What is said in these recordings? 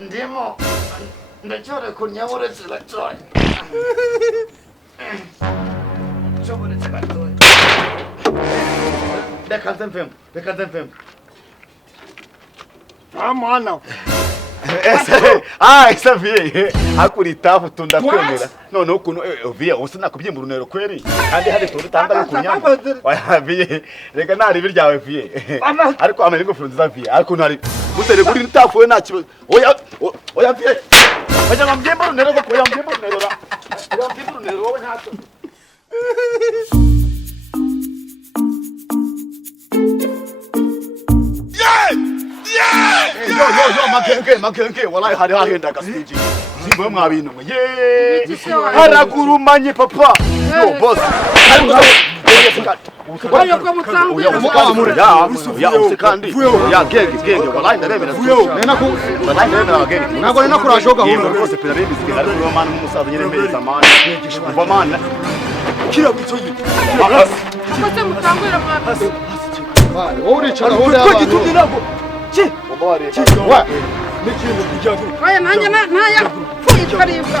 Ndimo ndachora kunyamura chakatoya. Chomora chakatoya. Dekazem fem. Mwana. Esa vie. Akuritafu tundakwemera. None ukuntu vie usina kubyimba urunero kweri. Kandi hari turutanga yo kunyama. Oya vie. Reka nari biryawe vie. Ariko amene ngo funza vie. Ariko nari musere kuri ntafuwe nta kibazo. Oya vie. Oya ngambyemba urunero ko oya mbyemba urunero ra. Oya mbyemba urunero wowe ntato. Yo, makenke, wallahi hari hahenda kasiji. Simbo mwabintu. Haragurumanye papa. Yo, boss. Oya ko mutangira. Ya, usikandi. Ya, genge, wallahi ndabemera. Nago nena kurashoka huko. Rwose pera bibizi ari Roman n'umusaza nyene mbere zamani. Kuva mana. Kira gicoyi. Mute mutangwira mwabisi. Uricara uri aba. Chi, omare. Wa. Nikintu kujyago. Oya nanjye ntaya pfuye karibwa.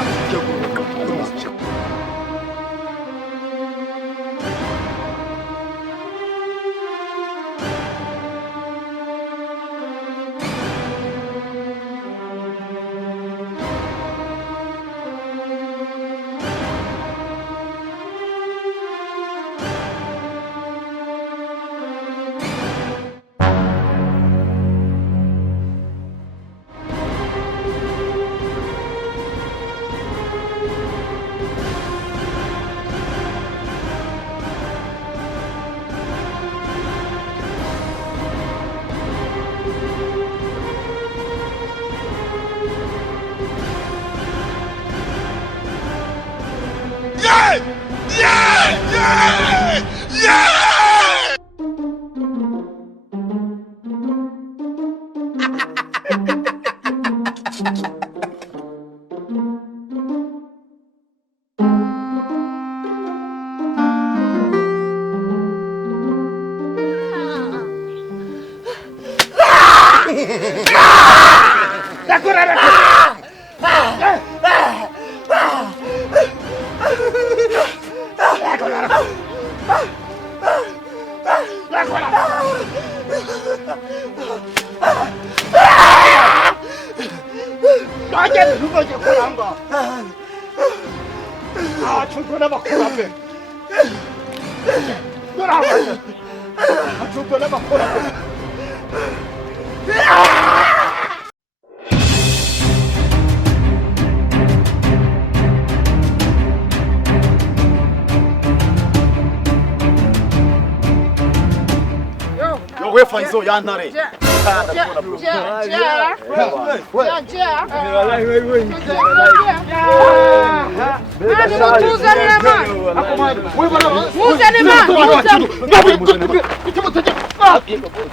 We faizo yantare.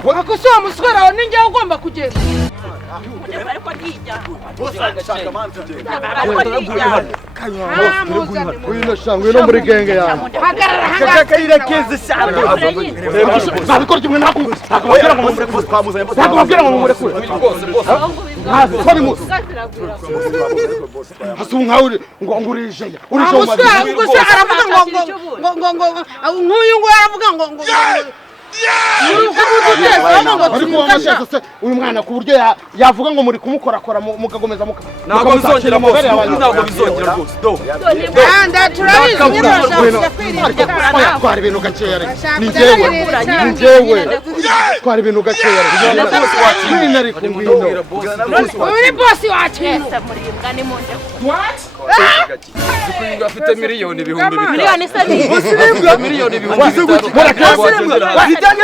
Wakusoa muswera wa ninja ugomba kugenda. Uyu shangu no muri genge ya. Kakayira keze shangu. Babikora kimwe nako. Akubwira ngo muri kose kwamuza. Akubwira ngo muri kure. Sorry mu. Asunga uri ngo ngurije. Urisho aravuga ngo nk'uyu ngo aravuga ngo ariko wamashaka se uyu mwana ku buryo yavuga ngo muri kumukorakora mukagomeza ntabwo bizongera bose ntabwo bizongera rwose twara ibintu gakeya reka ni njyewe twara ibintu gakeya reka uri bosi wacu afite miliyoni ibihumbi bitanu miliyoni se ni miliyoni ibihumbi bitanu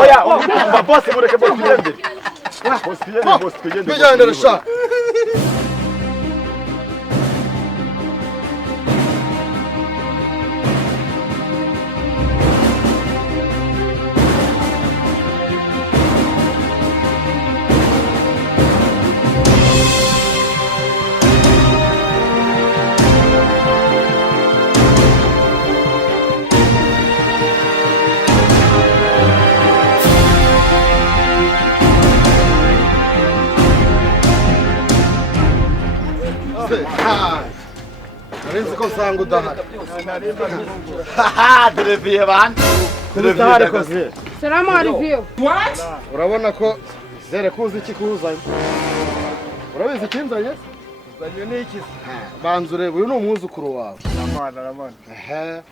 oya bosi mureke bosi tugende bosi tugende twigendere sha Narinzi ko nsanga udahari. haha televiye bana Udahari ko zere. salamu alaikum Urabona ko zere kuzi iki kuzanye. Urabizi kinzanye? Uzanye n'iki? Banza urebe uyu ni umwuzukuru wawe. Ramana.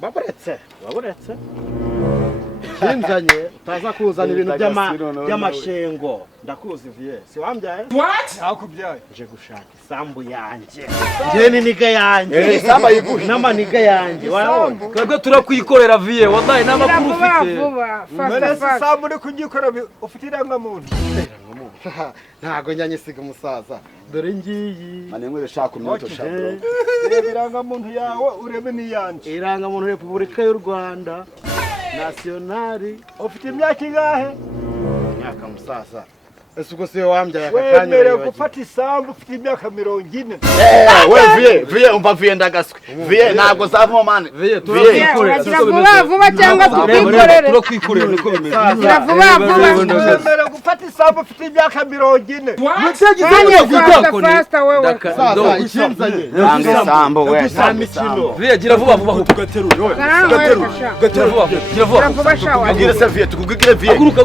Baburetse. Kinzanye utaza kuzana ibintu by'amashengo. Ndakuzi vie. Si wambyaye? nakubyaye Nje gushaka isambu yanje. Je ni niga yanje. isamba yigusha N'amaniga yanje. Warabona? twebwe turakwikorera vie wallahi n'amakuru vuba ufite vuba fasta sambu uri kugikora ufite irangamuntu Ntago nyanyisiga umusaza. Dore ngiyi. manengwe shaka umyoto shaka reba irangamuntu yawe urebe n'iyanje Irangamuntu Repubulika y'u Rwanda. Nationali. ufite imyaka ingahe Myaka musaza. Ese ubwo siwe wambyaye aka kanya. wemerewe gufata isambu ufite imyaka 40 we vie umva vie ndagaswe vie ntabwo zavamo mane vie uragira vuba vuba cyangwa tukwikorere turakwikorera niko bimeze gira vuba vuba wemerewe gufata isambu ufite imyaka 40 fasta wewe Saza ikinzanye. nanga isambo we vie gira vuba vuba tugaterura gatera vuba gira vuba vuba shawa agire se vie tukugire vie haguruka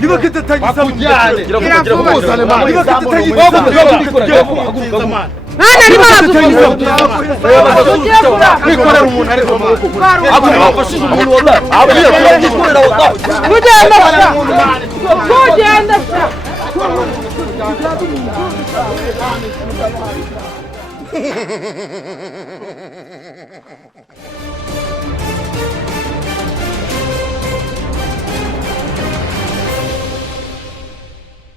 niba kitatagiye isambu gira vuba gira vuba Uzane mani. niba kitatagiye isambu gira vuba haguruka hana ari barazuvuga Kwikorera umuntu ariko muko. bafashije umuntu wallahi abiye turagikorera wallahi tugenda sha